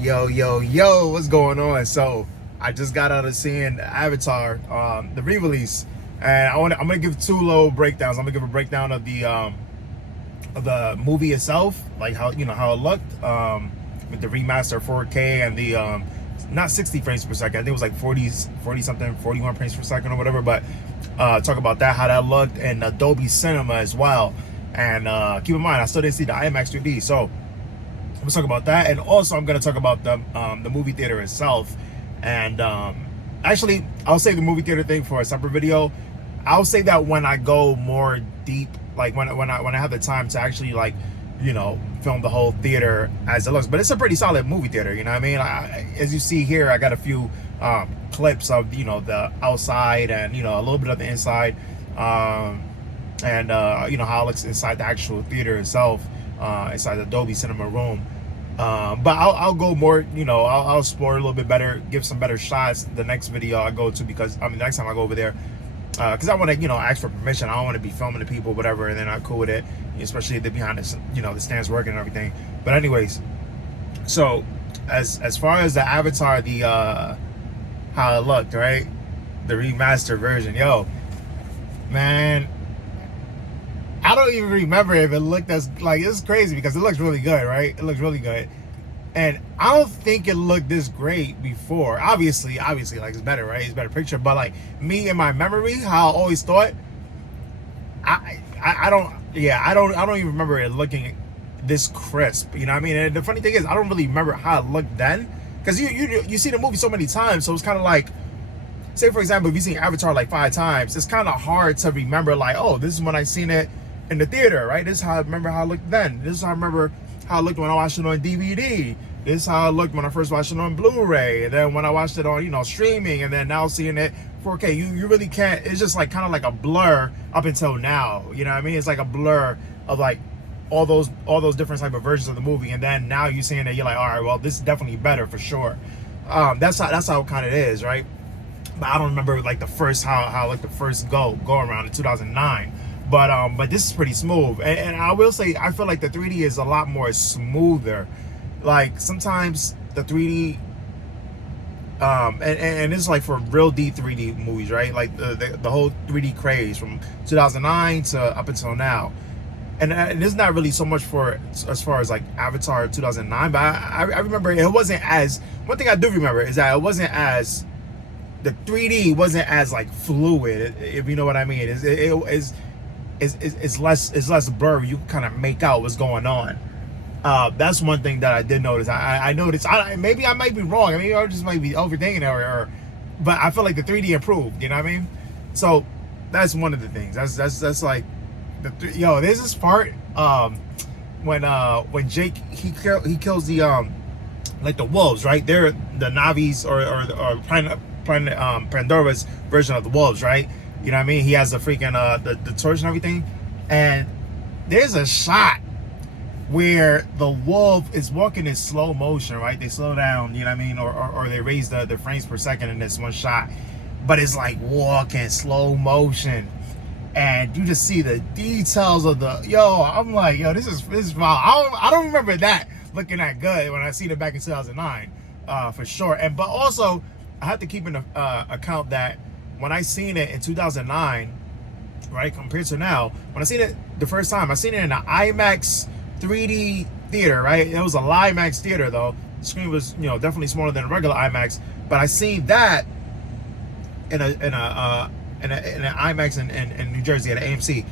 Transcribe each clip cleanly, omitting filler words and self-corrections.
Yo, what's going on? So I just got out of seeing Avatar, the re-release, and I'm gonna give two little breakdowns. I'm gonna give a breakdown of the movie itself, like how how it looked, with the remaster 4K and the not 60 frames per second. I think it was like 40 something, 41 frames per second or whatever. But talk about that, how that looked, and Dolby Cinema as well. And keep in mind, I still didn't see the IMAX 3D, so let's talk about that. And also I'm going to talk about the movie theater itself. And actually, I'll save the movie theater thing for a separate video. I'll say that when I go more deep, like when I have the time to actually, like, film the whole theater as it looks. But it's a pretty solid movie theater, you know what I mean? As you see here, I got a few clips of the outside and a little bit of the inside, and how it looks inside the actual theater itself, inside the Dolby Cinema room. But I'll go more, I'll explore a little bit better, give some better shots the next video I go to, because next time I go over there, because I want to ask for permission. I don't want to be filming the people, whatever, and they're not cool with it, especially if they're behind the stands working and everything. But anyways, so as far as the Avatar, the how it looked, right, the remastered version, man, I don't even remember if it looked as, like, it's crazy because it looks really good, right? It looks really good. And I don't think it looked this great before. Obviously, like, it's better, right? It's a better picture. But like me in my memory, how I always thought, I don't even remember it looking this crisp. You know what I mean? And the funny thing is, I don't really remember how it looked then, because you see the movie so many times, so it's kind of like, say for example, if you've seen Avatar like 5 times, it's kind of hard to remember, like, oh, this is when I seen it in the theater, right? This is how I remember how it looked then. This is how I remember how it looked when I watched it on DVD. This is how it looked when I first watched it on Blu-ray, and then when I watched it on streaming, and then now seeing it 4K. You really can't. It's just like kind of like a blur up until now. You know what I mean? It's like a blur of like all those different type of versions of the movie, and then now you're seeing it, you're like, all right, well, this is definitely better for sure. That's how it kind of is, right? But I don't remember like the first how like the first go around in 2009. But this is pretty smooth, and I will say, I feel like the 3D is a lot more smoother. Like sometimes the 3D, and it's like for real deep 3D movies, right? Like the whole 3D craze from 2009 to up until now, and it's not really so much for as far as like Avatar 2009, but I remember it wasn't as. One thing I do remember is that it wasn't as, the 3D wasn't as like fluid, if you know what I mean. It's less blurry. You can kind of make out what's going on. That's one thing that I did notice. I noticed. Maybe I might be wrong. Maybe I just might be overthinking it, but I feel like the 3D improved. You know what I mean? So that's one of the things. That's like there's this part when Jake he kills the like the wolves, right? They're the Navis or Planet Pandora's version of the wolves, right? You know what I mean? He has the freaking the torch and everything, and there's a shot where the wolf is walking in slow motion, right? They slow down, you know what I mean, or they raise the frames per second in this one shot, but it's like walking slow motion, and you just see the details of the I'm like, this is wild. I don't remember that looking that good when I seen it back in 2009, for sure. And but also I have to keep in account that when I seen it in 2009, right, compared to now, when I seen it the first time, I seen it in an IMAX 3D theater, right? It was a LIMAX theater though. The screen was, definitely smaller than a regular IMAX. But I seen that in an IMAX in New Jersey at an AMC.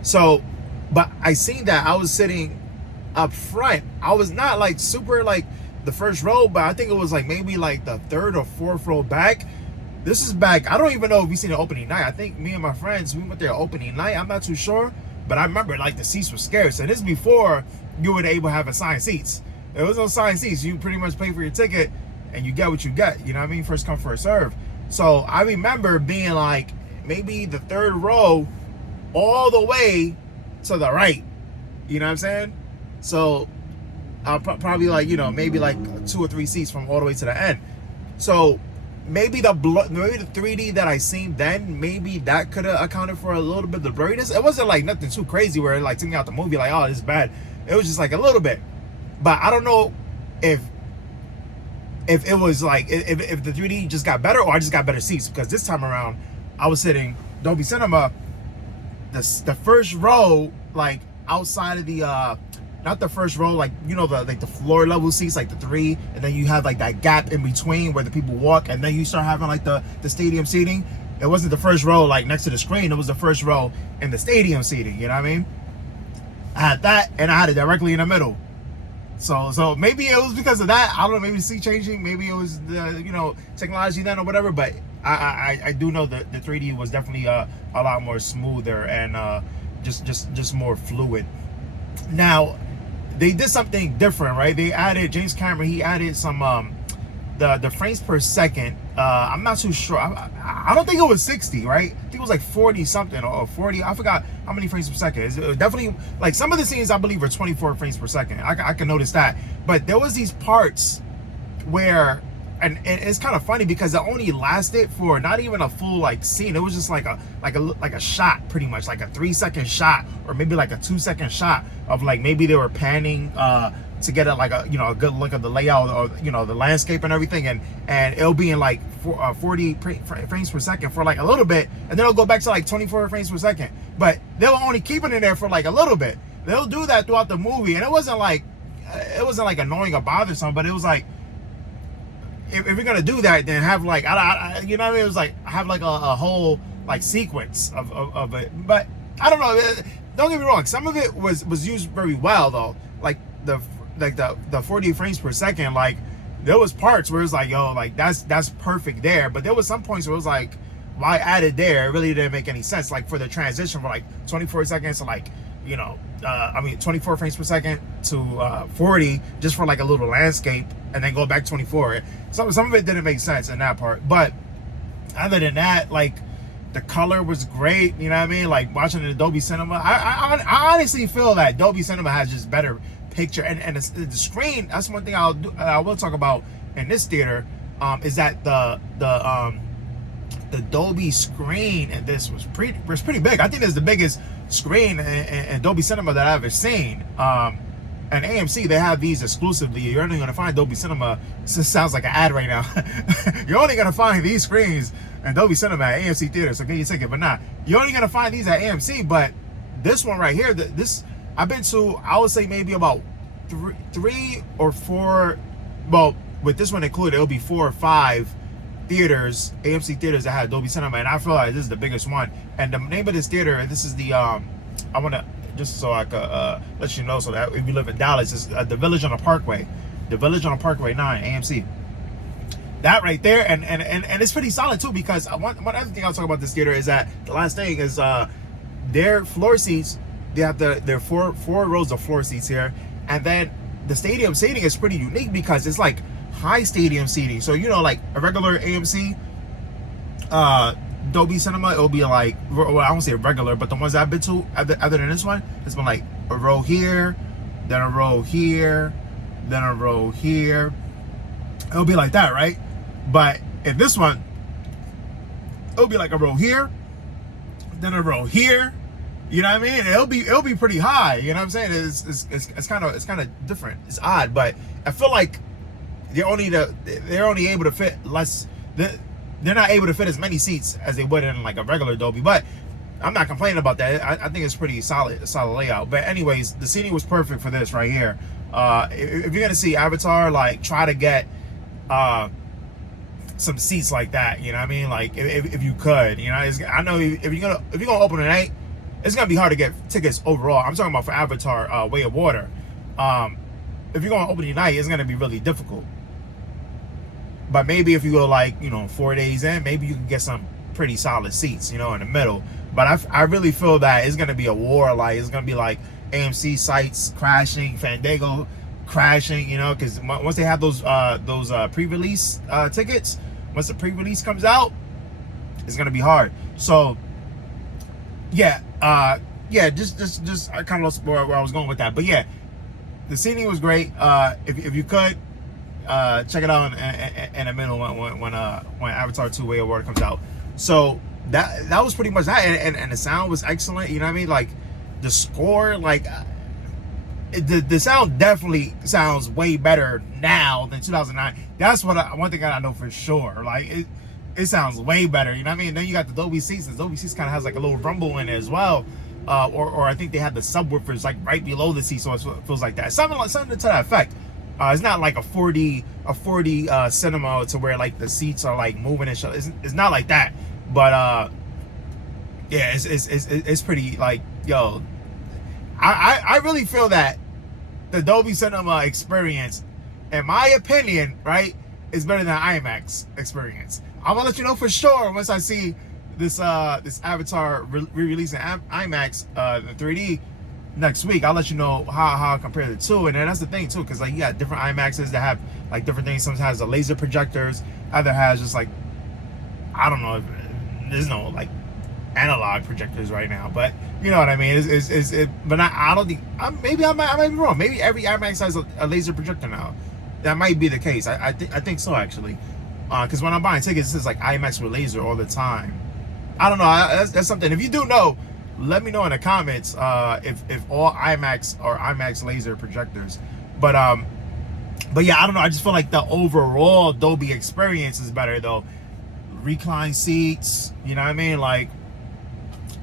So, but I seen that, I was sitting up front. I was not like super like the first row, but I think it was like maybe like the 3rd or 4th row back. This is back, I don't even know if we seen the opening night. I think me and my friends, we went there opening night. I'm not too sure, but I remember like the seats were scarce. And this is before you were able to have assigned seats. There was no assigned seats. You pretty much pay for your ticket and you get what you get. You know what I mean? First come, first serve. So I remember being like maybe the 3rd row all the way to the right. You know what I'm saying? So probably like, maybe like 2 or 3 seats from all the way to the end. So maybe the 3D that I seen then, maybe that could have accounted for a little bit of the blurriness. It wasn't like nothing too crazy where it like took me out the movie like, oh, this is bad. It was just like a little bit. But I don't know if if it was like if the 3D just got better, or I just got better seats, because this time around I was sitting Dolby Cinema, the first row, like outside of the not the first row, like, you know, the like the floor level seats, like the 3, and then you have like that gap in between where the people walk, and then you start having like the stadium seating. It wasn't the first row like next to the screen, it was the first row in the stadium seating, you know what I mean? I had that, and I had it directly in the middle. So maybe it was because of that. I don't know, maybe the seat changing, maybe it was the, you know, technology then or whatever, but I do know that the 3D was definitely a lot more smoother and just more fluid. Now, they did something different, right? They added, James Cameron, he added some the frames per second. I'm not too sure. I don't think it was 60, right? I think it was like 40 something or 40. I forgot how many frames per second. It's definitely, like, some of the scenes I believe are 24 frames per second. I can notice that. But there was these parts where, and it's kind of funny because it only lasted for not even a full like scene. It was just like a shot, pretty much like a 3-second shot, or maybe like a 2-second shot of, like, maybe they were panning to get a, like a, you know, a good look of the layout, or, you know, the landscape and everything, and it'll be in like 40 frames per second for like a little bit, and then it'll go back to like 24 frames per second. But they'll only keep it in there for like a little bit. They'll do that throughout the movie, and it wasn't like annoying or bothersome, but it was like, if you're gonna do that, then have like, you know what I mean? It was like, have like a whole like sequence of it. But I don't know. Don't get me wrong. Some of it was used very well though. Like the 40 frames per second. Like, there was parts where it's like, yo, like that's perfect there. But there was some points where it was like, why add it there? It really didn't make any sense. Like, for the transition from like 24 seconds to like, you know, 24 frames per second to 40, just for like a little landscape, and then go back 24. Some of it didn't make sense in that part. But other than that, like, the color was great, you know what I mean? Like, watching the Dolby Cinema, I honestly feel that Dolby Cinema has just better picture, and the screen. That's one thing I will talk about in this theater, is that the Dolby screen in this was pretty big. I think it's the biggest screen in Dolby Cinema that I've ever seen. And AMC, they have these exclusively. You're only gonna find Dolby Cinema. This sounds like an ad right now. You're only gonna find these screens in Dolby Cinema at AMC theater. So get your ticket. But nah, you're only gonna find these at AMC. But this one right here, this I've been to, I would say maybe about three or four. Well, with this one included, it'll be 4 or 5 theaters, AMC theaters, that have Dolby Cinema, and I feel like this is the biggest one. And the name of this theater, this is the I want to, just so I could let you know, so that if you live in Dallas, it's the Village on the Parkway, 9 AMC. That right there, and it's pretty solid too, because one other thing I'll talk about this theater is that the last thing is their floor seats. They have their four rows of floor seats here, and then the stadium seating is pretty unique because it's like high stadium seating. So, you know, like a regular AMC Dolby Cinema, it'll be like, well, I won't say regular, but the ones I've been to other than this one, it's been like a row here, then a row here, then a row here. It'll be like that, right? But in this one, it'll be like a row here, then a row here. You know what I mean? It'll be pretty high. You know what I'm saying? It's kind of different. It's odd, but I feel like they're only able to fit less. They're not able to fit as many seats as they would in like a regular Dolby. But I'm not complaining about that. I think it's pretty solid layout. But anyways, the seating was perfect for this right here. If you're gonna see Avatar, like, try to get some seats like that. You know what I mean? Like, if you could, you know, I know if you're gonna open tonight, it's gonna be hard to get tickets overall. I'm talking about for Avatar, Way of Water. If you're going to open night, it's gonna be really difficult. But maybe if you go, like, you know, 4 days in, maybe you can get some pretty solid seats, you know, in the middle. But I really feel that it's gonna be a war. Like, it's gonna be like AMC sites crashing, Fandango crashing, you know, because once they have those pre-release tickets, once the pre-release comes out, it's gonna be hard. So yeah, just I kind of lost where I was going with that. But yeah, the seating was great. If you could check it out in the middle when Avatar 2 Way of Water comes out. So that was pretty much that, and the sound was excellent. You know what I mean? Like, the score, like, the sound definitely sounds way better now than 2009. That's one thing I know for sure. Like it sounds way better. You know what I mean? And then you got the Dolby C's. The Dolby C's kind of has like a little rumble in it as well. Or I think they had the subwoofers like right below the seat, so it feels like that. Something to that effect. It's not like a 4D cinema to where like the seats are like moving and shit. It's not like that. But yeah, it's pretty like, yo. I really feel that the Dolby Cinema experience, in my opinion, right, is better than IMAX experience. I'm gonna let you know for sure once I see this Avatar re-release in IMAX in 3D next week. I'll let you know how I compare the two. And then that's the thing too, because like you got different IMAXs that have like different things. Some has the laser projectors, other has just like, I don't know, there's no like analog projectors right now, but you know what I mean. But I don't think. Maybe I might be wrong. Maybe every IMAX has a laser projector now. That might be the case. I think so actually. Because when I'm buying tickets, it says like IMAX with laser all the time. I don't know. That's something. If you do know, let me know in the comments if all IMAX or IMAX laser projectors. But yeah, I don't know. I just feel like the overall Dolby experience is better though. Recline seats. You know what I mean? Like.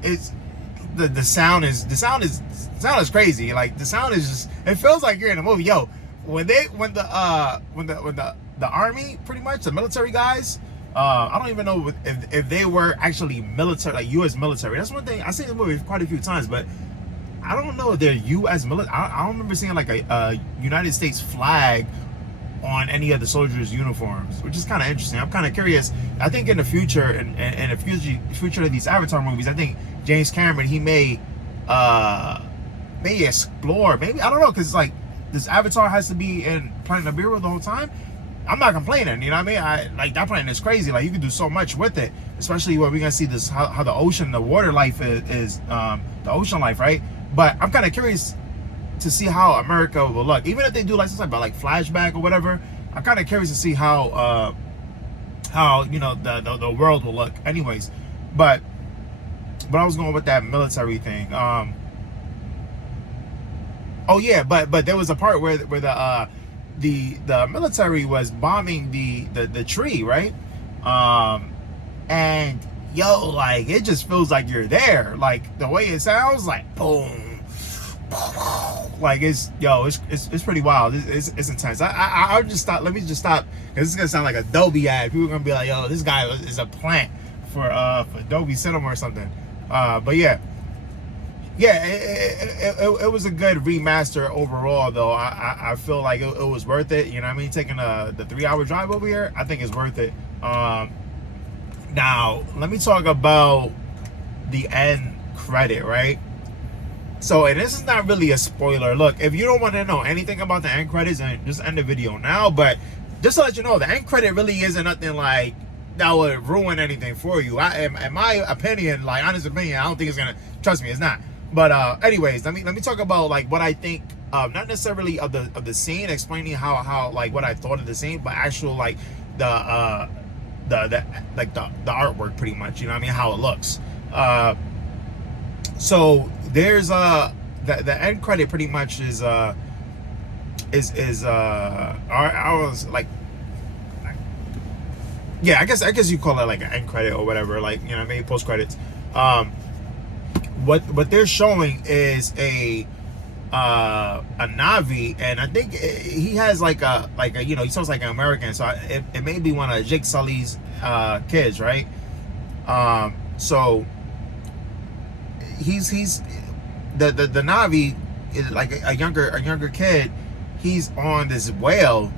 It's the sound is crazy. Like the sound is just, it feels like you're in a movie. Yo, when the army, pretty much the military guys, I don't even know if they were actually military, like U.S. military. That's one thing I seen the movie quite a few times, but I don't know if they're U.S. military. I don't remember seeing like a United States flag on any of the soldiers' uniforms, which is kind of interesting. I'm kind of curious. I think in the future, and the future of these Avatar movies, I think James Cameron, he may explore, maybe, I don't know, because like this Avatar has to be in Planet Nibiru the whole time. I'm not complaining, you know what I mean? Like that planet is crazy. Like you can do so much with it, especially when we're gonna see this how the ocean, the water life is the ocean life, right? But I'm kind of curious to see how America will look, even if they do like something about like flashback or whatever. I'm kind of curious to see how you know the world will look. Anyways, but I was going with that military thing. Oh yeah, but there was a part where the military was bombing the tree, right? And yo, like it just feels like you're there. Like the way it sounds, like boom. Like it's pretty wild. It's intense. I'll just stop. Let me just stop, because it's gonna sound like a Dolby ad. People are gonna be like, yo, this guy is a plant for Dolby Cinema or something. But yeah, it was a good remaster overall though. I feel like it was worth it. You know what I mean? Taking the 3-hour drive over here, I think it's worth it. Now let me talk about the end credit, right? So, and this is not really a spoiler. Look, if you don't want to know anything about the end credits, then just end the video now. But just to let you know, the end credit really isn't nothing like that would ruin anything for you. In my opinion, like honest opinion, I don't think it's gonna. Trust me, it's not. But anyways, let me talk about like what I think. Not necessarily of the scene, explaining how like what I thought of the scene, but actual like the artwork, pretty much. You know what I mean? How it looks. So there's the end credit pretty much is I was like, yeah, I guess you call it like an end credit or whatever, like, you know what I mean, post credits. What they're showing is a Navi, and I think he has like a you know, he sounds like an American, so it may be one of Jake Sully's kids, right? So he's the Navi is like a younger kid. He's on this whale,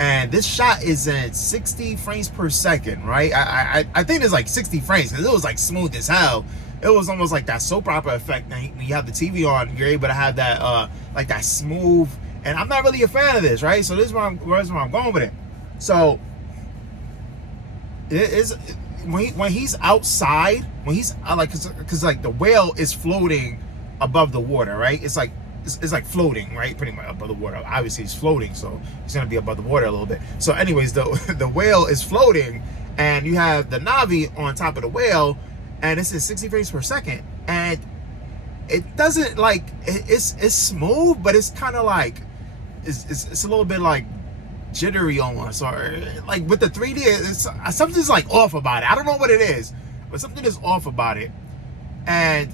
and this shot is in 60 frames per second, right? I think it's like 60 frames, because it was like smooth as hell. It was almost like that soap opera effect. When you have the TV on, you're able to have that like that smooth. And I'm not really a fan of this, right? So this is where I'm going with it. So it is when he's outside, when he's like, because like the whale is floating above the water, right? It's like floating, right? Pretty much above the water. Obviously, he's floating, so he's gonna be above the water a little bit. So, anyways, the whale is floating, and you have the Navi on top of the whale, and this is 60 frames per second. And it doesn't like it's smooth, but it's kind of like it's a little bit like jittery almost, or like with the 3D, it's something's like off about it. I don't know what it is, but something is off about it. And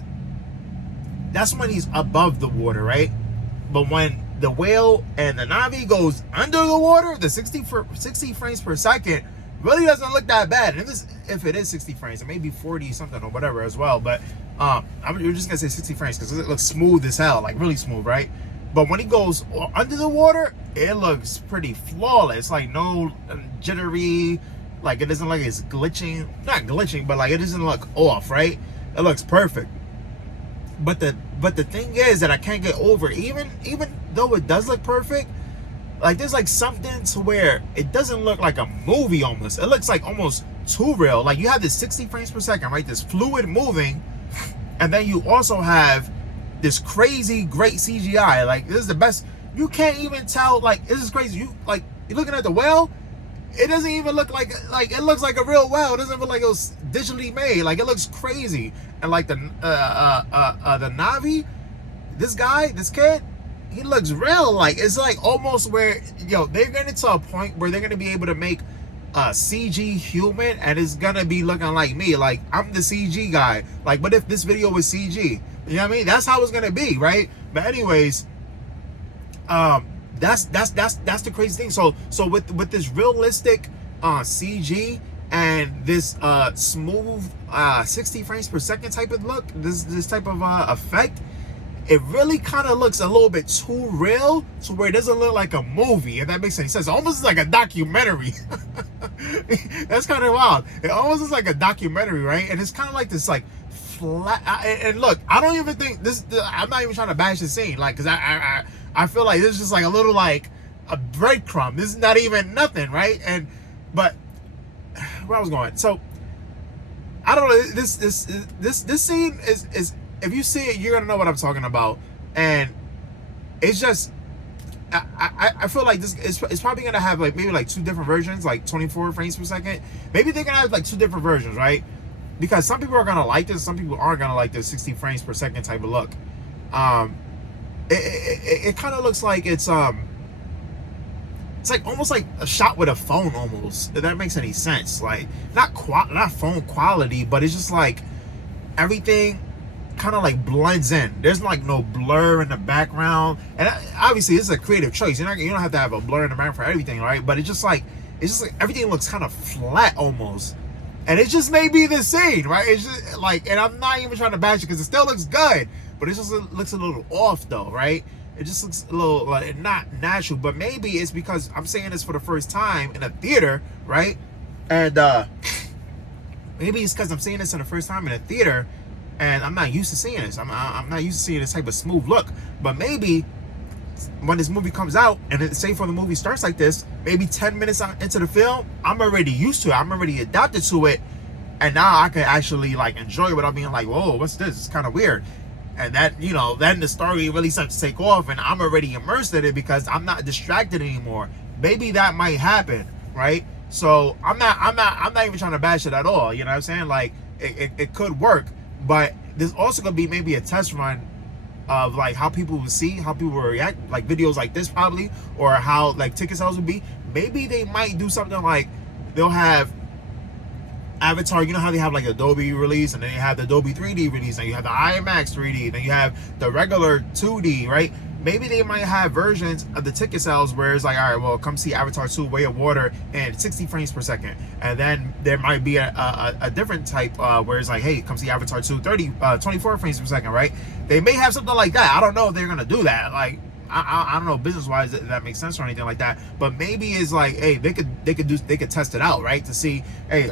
that's when he's above the water, right? But when the whale and the Navi goes under the water, the 60 frames per second really doesn't look that bad. And if it is 60 frames, it may be 40 something or whatever as well. But you're just gonna say 60 frames because it looks smooth as hell, like really smooth, right? But when he goes under the water, it looks pretty flawless. Like no jittery, like it doesn't like it's glitching. Not glitching, but like it doesn't look off, right? It looks perfect. But the thing is that I can't get over, even though it does look perfect, like there's like something to where it doesn't look like a movie almost. It looks like almost too real. Like you have this 60 frames per second, right? This fluid moving, and then you also have this crazy great CGI. Like this is the best. You can't even tell. Like this is crazy. You're looking at the whale. It doesn't even look like it looks like a real whale. It doesn't look like it was digitally made. Like it looks crazy. And like the Navi, this kid, he looks real. Like it's like almost where they're getting to a point where they're gonna be able to make a CG human, and it's gonna be looking like me. Like I'm the CG guy. Like what if this video was CG? You know what I mean? That's how it's gonna be, right? But anyways, that's the crazy thing. So with this realistic CG and this smooth 60 frames per second type of look, this type of effect, it really kind of looks a little bit too real to where it doesn't look like a movie, if that makes any sense. It almost like a documentary. That's kind of wild. It almost is like a documentary, right? And it's kind of like this like flat. And look, I don't even think this. I'm not even trying to bash the scene, like, because I feel like this is just like a little like a breadcrumb. This is not even nothing, right? But where I was going. So I don't know. This scene is if you see it, you're gonna know what I'm talking about. And it's just I feel like this it's probably gonna have like maybe like two different versions, like 24 frames per second. Maybe they're gonna have like two different versions, right? Because some people are gonna like this, some people aren't gonna like this 60 frames per second type of look. It kind of looks like it's like almost like a shot with a phone almost, if that makes any sense. Like not phone quality, but it's just like everything kind of like blends in. There's like no blur in the background, and obviously this is a creative choice. You don't have to have a blur in the background for everything, right? But it's just like everything looks kind of flat almost, and it just may be the scene, right? It's just like, and I'm not even trying to bash it because it still looks good, but it just looks a little off though, right? It just looks a little like not natural. But maybe it's because I'm saying this for the first time in a theater, right? And maybe it's because I'm seeing this in the first time in a theater, and I'm not used to seeing this. I'm not used to seeing this type of smooth look. But maybe when this movie comes out, and say for the movie starts like this, maybe 10 minutes into the film, I'm already used to it. I'm already adapted to it, and now I can actually like enjoy it without being like, whoa, what's this? It's kind of weird. And that, then the story really starts to take off, and I'm already immersed in it because I'm not distracted anymore. Maybe that might happen, right? So I'm not even trying to bash it at all. You know what I'm saying? Like it could work. But there's also gonna be maybe a test run of like how people will see, how people will react, like videos like this probably, or how like ticket sales would be. Maybe they might do something like they'll have Avatar. You know how they have like a Dolby release, and then you have the Dolby 3D release, and you have the IMAX 3D, then you have the regular 2D, right? Maybe they might have versions of the ticket sales where it's like, all right, well, come see Avatar 2 Way of Water and 60 frames per second. And then there might be a different type where it's like, hey, come see Avatar 2 24 frames per second, right? They may have something like that. I don't know if they're going to do that. Like, I don't know business-wise if that makes sense or anything like that. But maybe it's like, hey, they could test it out, right? To see, hey,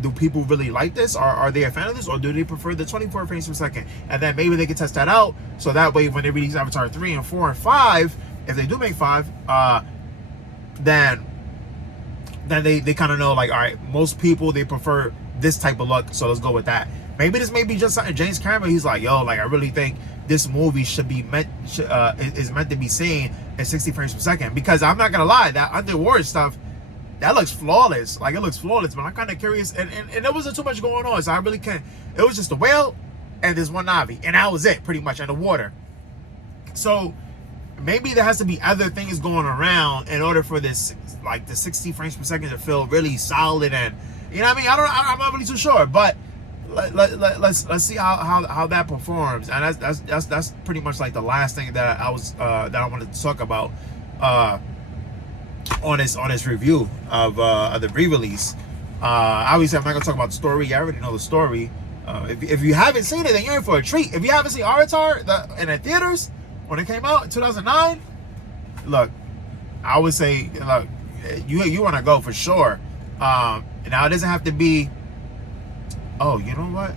do people really like this? Are they a fan of this? Or do they prefer the 24 frames per second? And then maybe they could test that out. So that way, when they release Avatar 3 and 4 and 5, if they do make 5, then they kind of know, like, all right, most people, they prefer this type of look, so let's go with that. Maybe this may be just something James Cameron, he's like, yo, like, I really think this movie should be is meant to be seen at 60 frames per second. Because I'm not gonna lie, that underwater stuff, that looks flawless. Like, it looks flawless, but I'm kind of curious, and there wasn't too much going on, so I really can't. It was just the whale and there's one Navi, and that was it, pretty much, in the water. So maybe there has to be other things going around in order for this, like the 60 frames per second, to feel really solid. And you know what I mean? I'm not really too sure, but let's see how that performs. And that's pretty much like the last thing that I wanted to talk about on this review of the re-release. Obviously, I'm not gonna talk about the story. You already know the story. If you haven't seen it, then you're in for a treat. If you haven't seen Avatar in the theaters when it came out in 2009, look, I would say, look, you want to go for sure. Now it doesn't have to be. Oh, you know what?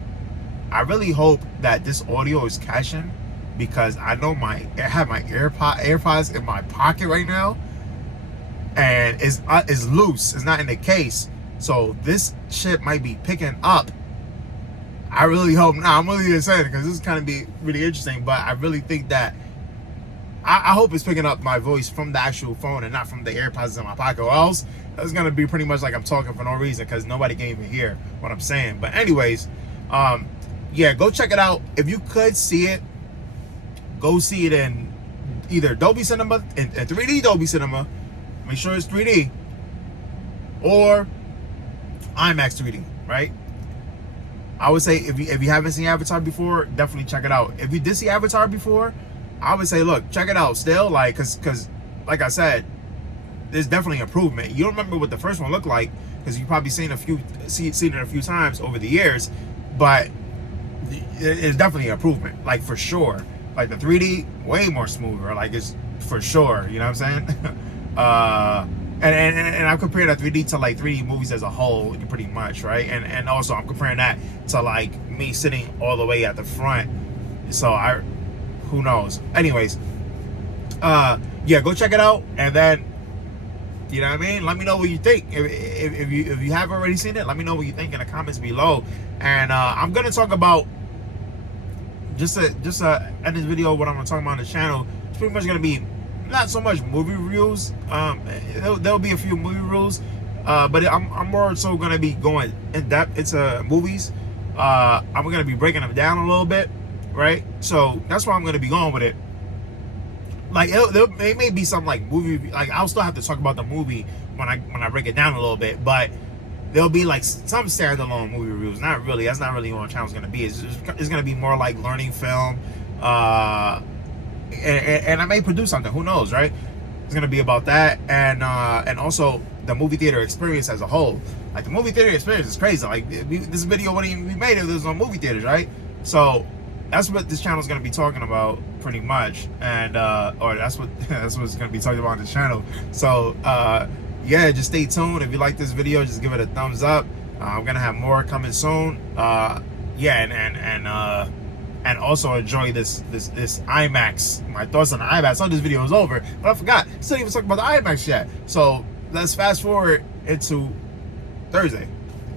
I really hope that this audio is caching, because I know I have my AirPods in my pocket right now, and it's loose. It's not in the case, so this shit might be picking up. I really hope. Now I'm really excited because this is kind of be really interesting, but I really think that I hope it's picking up my voice from the actual phone and not from the AirPods in my pocket, or else it's gonna be pretty much like I'm talking for no reason, because nobody can even hear what I'm saying. But anyways, yeah, go check it out. If you could see it, go see it in either Dolby Cinema, in 3D Dolby Cinema, make sure it's 3D, or IMAX 3D, right? I would say if you haven't seen Avatar before, definitely check it out. If you did see Avatar before, I would say, look, check it out still, like, cause like I said, there's definitely improvement. You don't remember what the first one looked like, because you've probably seen it a few times over the years, but it's definitely an improvement, like, for sure. Like, the 3D, way more smoother, like, it's for sure, you know what I'm saying? And I'm comparing that 3D to like 3D movies as a whole, pretty much, right? And also I'm comparing that to like me sitting all the way at the front. So who knows? Anyways, yeah, go check it out, and then, you know what I mean, let me know what you think. If you have already seen it, let me know what you think in the comments below. And I'm gonna talk about just to end this video. What I'm gonna talk about on the channel, it's pretty much gonna be not so much movie reviews. There'll be a few movie reviews, but I'm more so gonna be going in depth into movies. I'm gonna be breaking them down a little bit, right? So that's why I'm gonna be going with it. Like, it may be some like movie, like I'll still have to talk about the movie when I break it down a little bit, but there'll be like some standalone movie reviews. Not really. That's not really what the channel's gonna be. It's gonna be more like learning film. And I may produce something, who knows, right? It's gonna be about that, and also the movie theater experience as a whole. Like, the movie theater experience is crazy. Like, this video wouldn't even be made if there was no movie theaters, right? So that's what this channel is gonna be talking about, pretty much, and or that's what it's gonna be talking about on this channel. So yeah, just stay tuned. If you like this video, just give it a thumbs up. I'm gonna have more coming soon. Yeah, and also enjoy this IMAX. My thoughts on the IMAX. I thought this video was over, but I forgot. Still didn't even talk about the IMAX yet. So let's fast forward into Thursday.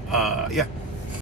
Yeah.